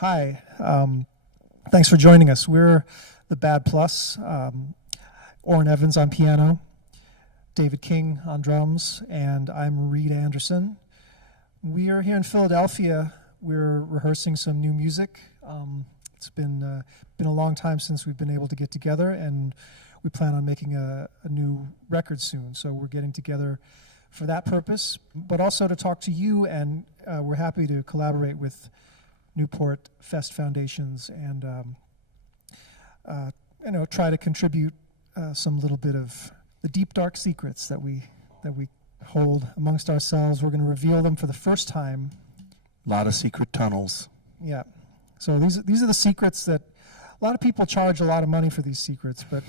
Hi. Thanks for joining us. We're the Bad Plus. Orrin Evans on piano, David King on drums, and I'm Reed Anderson. We are here in Philadelphia. We're rehearsing some new music. It's been a long time since we've been able to get together, and we plan on making a new record soon. So we're getting together for that purpose, but also to talk to you, and we're happy to collaborate with Newport Fest Foundations and try to contribute some little bit of the deep, dark secrets that we hold amongst ourselves. We're going to reveal them for the first time. A lot of secret tunnels. Yeah. So these are the secrets that a lot of people charge a lot of money for these secrets, but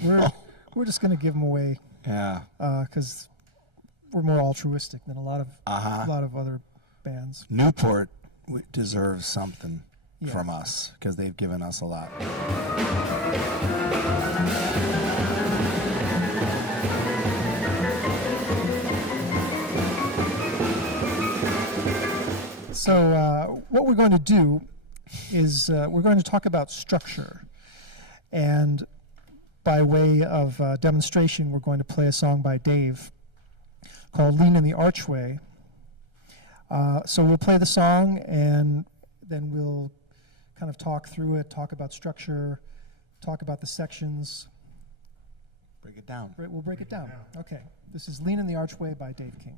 we're just going to give them away. Yeah. Because we're more altruistic than a lot of other bands. Newport deserves something from us because they've given us a lot. So what we're going to do is we're going to talk about structure, and by way of demonstration, we're going to play a song by Dave called "Lean in the Archway." So we'll play the song, and then we'll kind of talk through it, talk about structure, talk about the sections. Break it down. We'll break it down. Okay. This is "Lean in the Archway" by Dave King.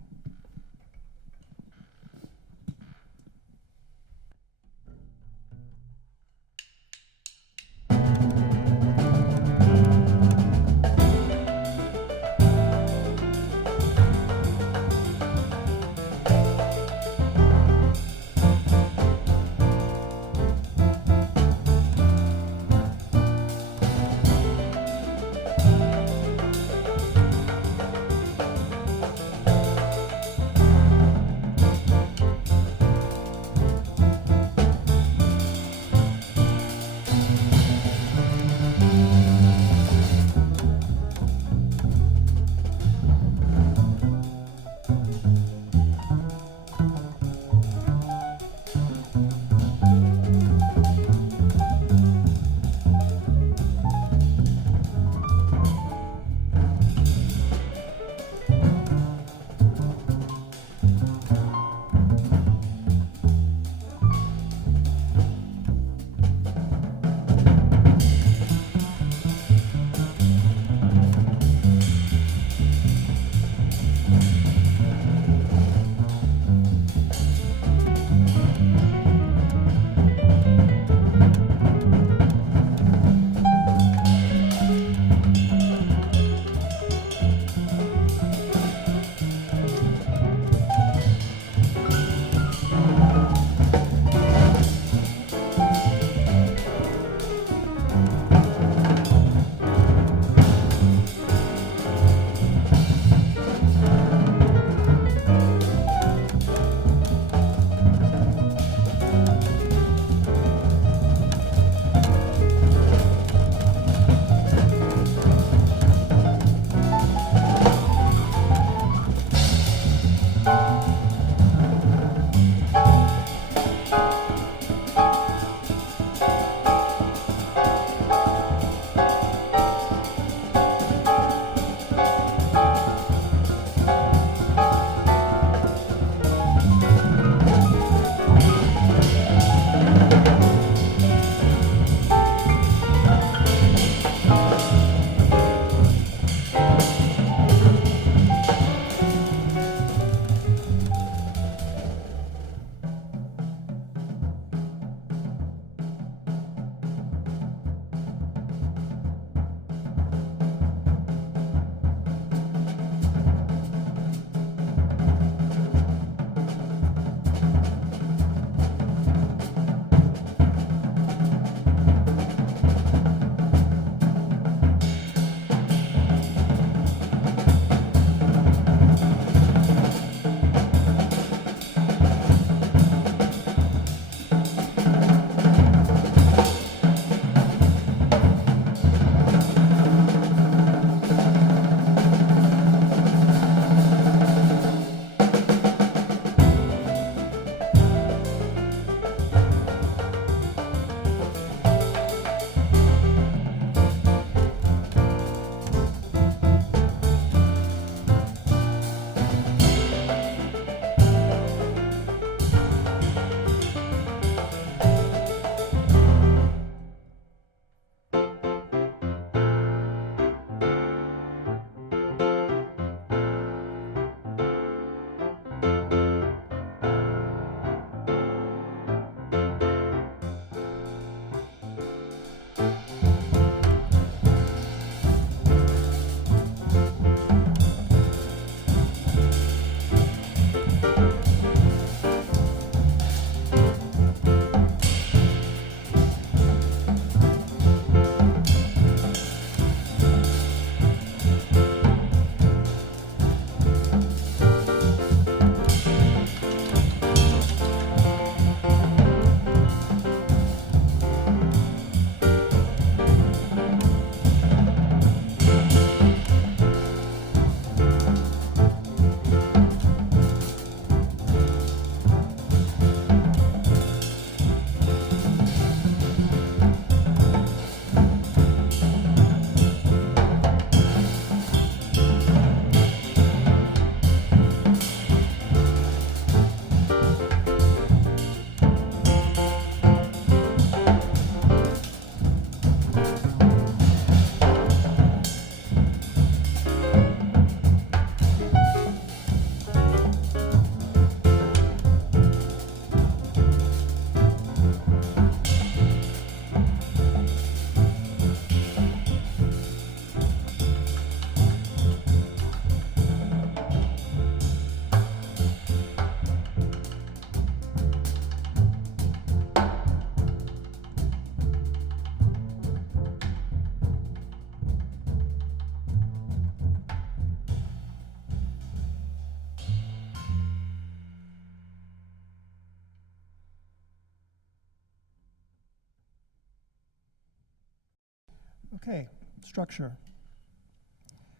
Okay, structure.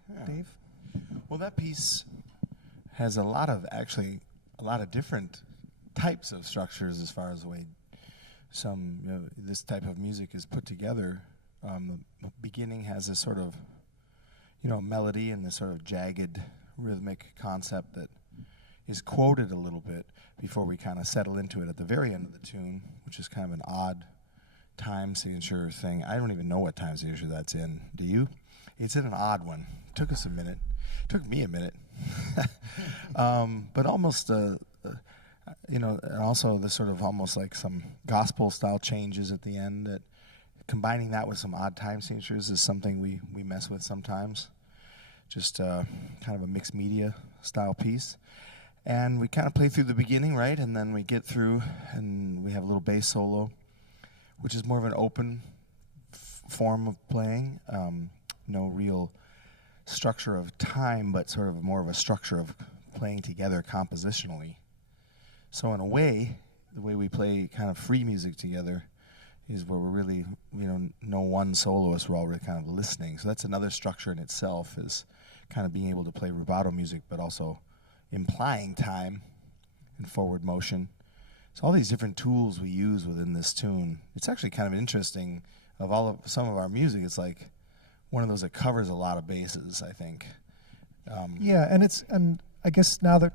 Yeah. Dave? Well, that piece has a lot of different types of structures as far as the way this type of music is put together. The beginning has this sort of, melody and this sort of jagged rhythmic concept that is quoted a little bit before we kind of settle into it at the very end of the tune, which is kind of an odd time signature thing. I don't even know what time signature that's in. Do you? It's in an odd one. Took us a minute. Took me a minute. But almost, and also this sort of almost like some gospel style changes at the end. That combining that with some odd time signatures is something we mess with sometimes. Just kind of a mixed media style piece. And we kind of play through the beginning, right? And then we get through and we have a little bass solo, which is more of an open form of playing. No real structure of time, but sort of more of a structure of playing together compositionally. So in a way, the way we play kind of free music together is where we're really, no one soloist, we're all really kind of listening. So that's another structure in itself, is kind of being able to play rubato music, but also implying time and forward motion. So all these different tools we use within this tune, it's actually kind of interesting. Some of our music, it's like one of those that covers a lot of bases, I think. Yeah, and I guess now that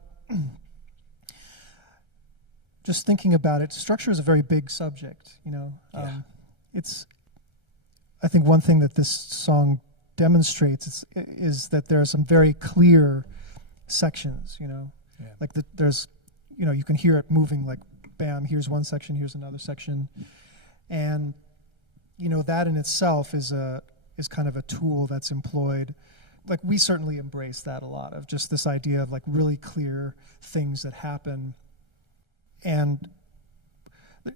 just thinking about it, structure is a very big subject, Yeah. I think one thing that this song demonstrates is that there are some very clear sections, Yeah. like there's, you can hear it moving, like, bam, here's one section, here's another section, and that in itself is kind of a tool that's employed. Like, we certainly embrace that a lot, of just this idea of like really clear things that happen. And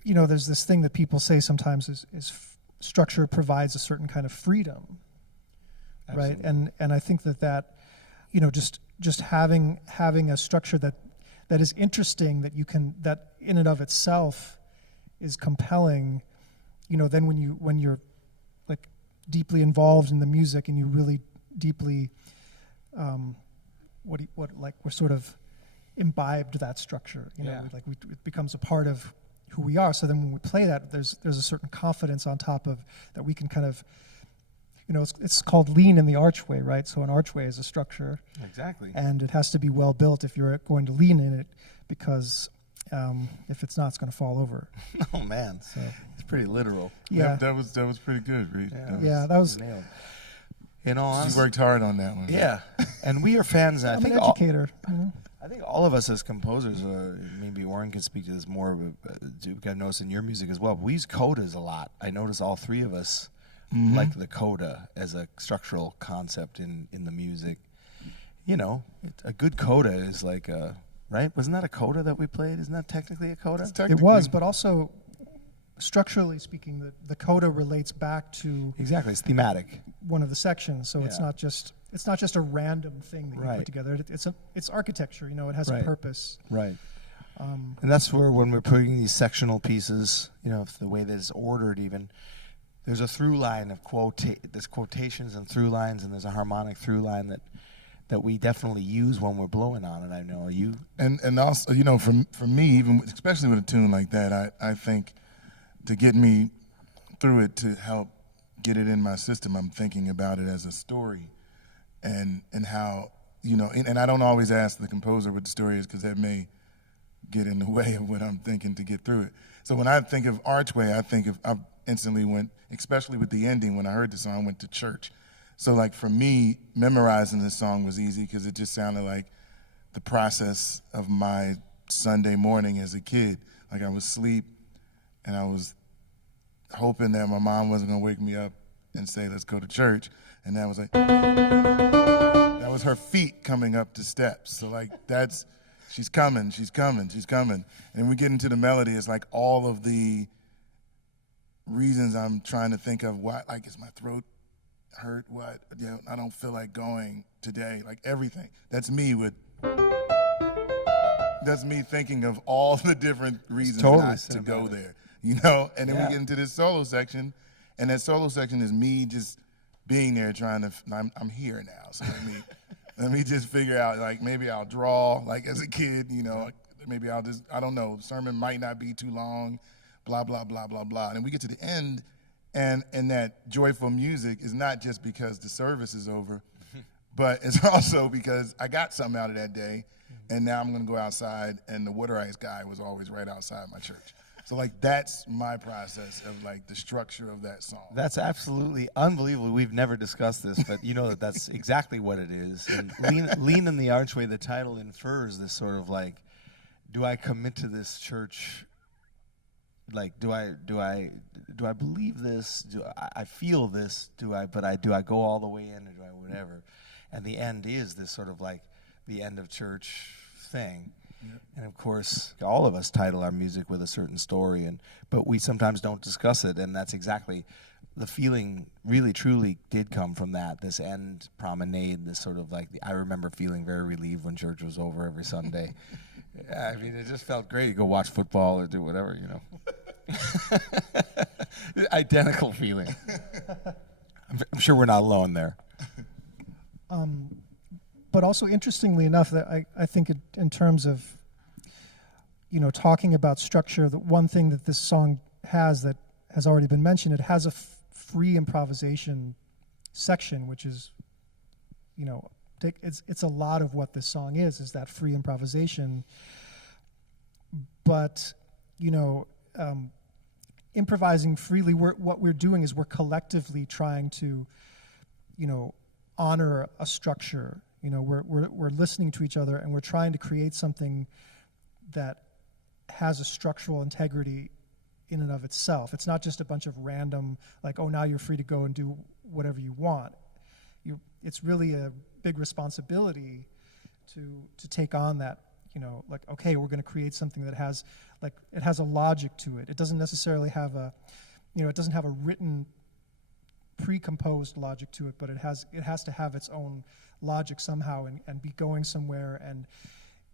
there's this thing that people say sometimes is structure provides a certain kind of freedom. Absolutely. Right? And I think that just having a structure that is interesting, that in and of itself is compelling, then when you're like deeply involved in the music and you really deeply we're sort of imbibed that structure, Yeah. like it becomes a part of who we are. So then when we play that, there's a certain confidence on top of that we can kind of, it's called lean in the archway, right? So an archway is a structure. Exactly. And it has to be well built if you're going to lean in it, because if it's not, it's going to fall over. Oh man, so it's pretty literal. Yeah, that was pretty good, Reed. Yeah, that was nailed. In all honesty, you worked hard on that one. Yeah, and we are fans. I'm an educator. I think all of us as composers, maybe Warren can speak to this more, I've noticed in your music as well, but we use codas a lot. I notice all three of us like the coda as a structural concept in the music. A good coda is like right? Wasn't that a coda that we played? Isn't that technically a coda? It was, but also structurally speaking, the coda relates back to exactly. It's thematic. One of the sections, so Yeah. it's not just a random thing that you Right. put together. It's architecture. It has Right. a purpose. Right. And that's where when we're putting these sectional pieces, the way that it's ordered, even there's a through line of there's quotations and through lines, and there's a harmonic through line that we definitely use when we're blowing on it. I know you. And also, for me, even especially with a tune like that, I think to get me through it, to help get it in my system, I'm thinking about it as a story, and how and I don't always ask the composer what the story is, because that may get in the way of what I'm thinking to get through it. So when I think of Archway, I instantly went, especially with the ending, when I heard the song, I went to church. So like for me, memorizing this song was easy, because it just sounded like the process of my Sunday morning as a kid. Like I was asleep, and I was hoping that my mom wasn't gonna wake me up and say, let's go to church. And that was like, that was her feet coming up the steps. So like she's coming, she's coming, she's coming. And we get into the melody, it's like all of the reasons I'm trying to think of, what, like, is my throat hurt? What? I don't feel like going today. Like everything. That's me thinking of all the different reasons totally not to go cinematic. there. And then we get into this solo section, and that solo section is me just being there trying to, I'm here now, so let me just figure out, like, maybe I'll draw, like, as a kid, you know, maybe I'll just, I don't know, the sermon might not be too long, blah, blah, blah, blah, blah. And we get to the end, and that joyful music is not just because the service is over, but it's also because I got something out of that day, and now I'm going to go outside, and the water ice guy was always right outside my church. So, like, that's my process of, like, the structure of that song. That's absolutely unbelievable. We've never discussed this, but you know that's exactly what it is. And Lean in the Archway, the title infers this sort of, like, do I commit to this church? Like, do I believe this? Do I feel this? Do I go all the way in, or do I whatever? And the end is this sort of, like, the end of church thing. Yep. And of course, all of us title our music with a certain story, but we sometimes don't discuss it, and that's exactly the feeling. Really, truly, did come from that. This end promenade, this sort of like I remember feeling very relieved when church was over every Sunday. I mean, it just felt great to go watch football or do whatever, you know. Identical feeling. I'm sure we're not alone there. But also, interestingly enough, that I think in terms of, you know, talking about structure, the one thing that this song has that has already been mentioned, it has a free improvisation section, which is, you know, it's a lot of what this song is that free improvisation. But, you know, improvising freely, what we're doing is we're collectively trying to, you know, honor a structure. You know, we're listening to each other, and we're trying to create something that has a structural integrity in and of itself. It's not just a bunch of random, like, oh, now you're free to go and do whatever you want. It's really a big responsibility to take on that, you know, like, okay, we're going to create something that has, like, it has a logic to it. It doesn't necessarily have a, you know, it doesn't have a written, pre-composed logic to it, but it has to have its own logic somehow and be going somewhere, and,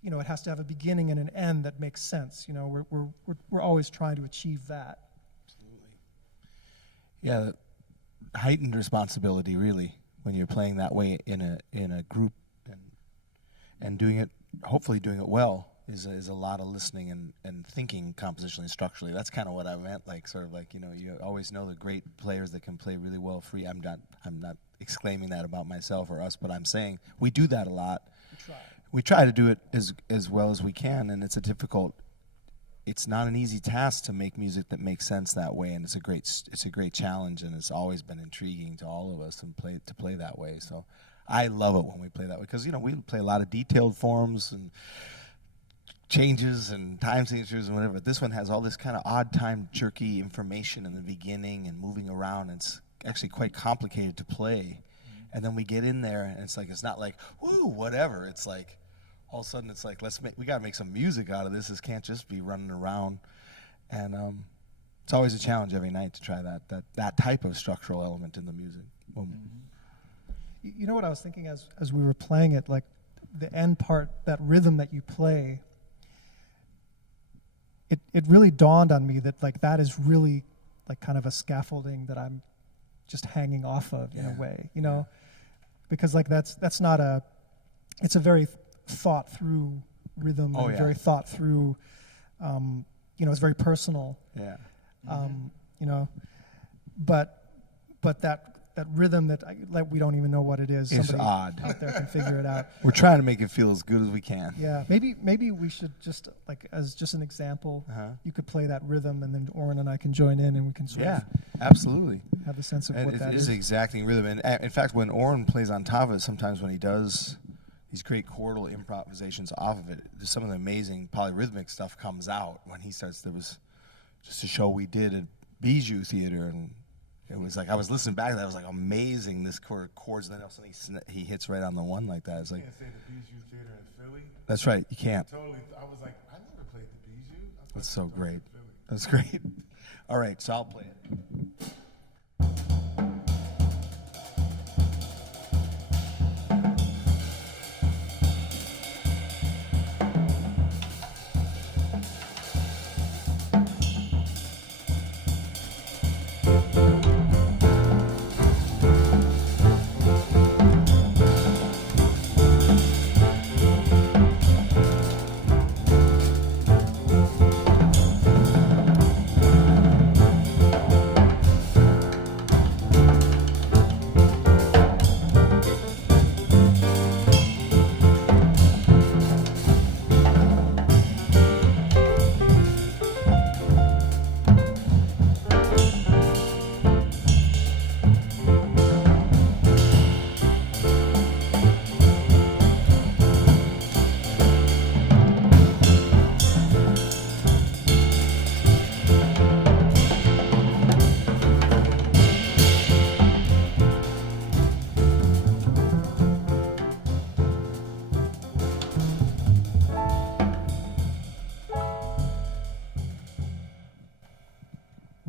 you know, it has to have a beginning and an end that makes sense. You know, we're always trying to achieve that. Absolutely. Yeah, heightened responsibility, really, when you're playing that way in a group and doing it, hopefully doing it well, is a lot of listening and thinking compositionally, structurally. That's kind of what I meant, like, sort of like, you know, you always know the great players that can play really well free. I'm not exclaiming that about myself or us, but I'm saying we do that a lot. We try to do it as well as we can, and it's not an easy task to make music that makes sense that way, and it's a great challenge, and it's always been intriguing to all of us to play that way. So I love it when we play that way, because, you know, we play a lot of detailed forms and changes and time signatures and whatever. But this one has all this kind of odd time jerky information in the beginning and moving around. It's actually quite complicated to play. And then we get in there, and it's not like, woo, whatever. It's like, all of a sudden it's like, we got to make some music out of this. This can't just be running around. And it's always a challenge every night to try that type of structural element in the music. You know what I was thinking as we were playing it, like the end part, that rhythm that you play, it really dawned on me that, like, that is really like kind of a scaffolding that I'm just hanging off of in a way, you know, because, like, that's not it's a very thought through rhythm, and very thought through, you know, it's very personal. Yeah. You know, but that rhythm that we don't even know what it is. It's Somebody odd. out there can figure it out. We're trying to make it feel as good as we can. Yeah, maybe we should just, like, as just an example, you could play that rhythm, and then Oren and I can join in, and we can sort of absolutely have a sense of what that is. is. It is exacting rhythm, and in fact, when Oren plays on top of it, sometimes when he does these great chordal improvisations off of it, some of the amazing polyrhythmic stuff comes out when he starts. There was just a show we did at Bijou Theater, and it was like, I was listening back to that, I was like, amazing, this chords, and then all of a sudden he hits right on the one like that. It's like, you can't say the Bijou Theater in Philly. That's right, you can't. I was like, I never played the Bijou. That's so great. That's great. All right, so I'll play it.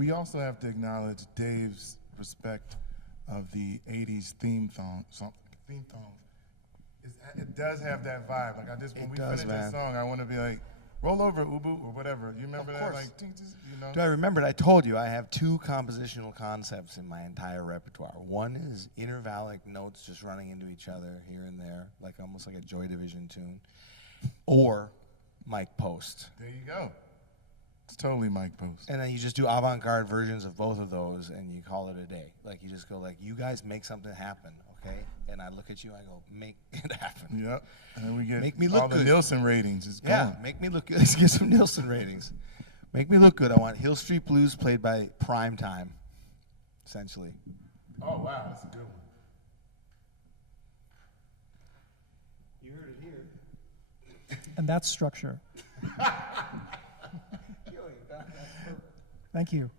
we also have to acknowledge Dave's respect of the '80s theme song. It does have that vibe. Like when we finish that song, I want to be like, roll over, Ubu, or whatever. You remember that? Like, you know? Do I remember? I told you I have 2 compositional concepts in my entire repertoire. One is intervallic notes just running into each other here and there, like almost like a Joy Division tune, or Mike Post. There you go. It's totally Mike Post. And then you just do avant-garde versions of both of those, and you call it a day. Like you just go like, you guys make something happen, okay? And I look at you, I go, make it happen. Yep. And then we get make me look all good. The Nielsen ratings. It's yeah, going. make me look good. Let's get some Nielsen ratings. Make me look good. I want Hill Street Blues played by prime time, essentially. Oh, wow. That's a good one. You heard it here. And that's structure. Thank you.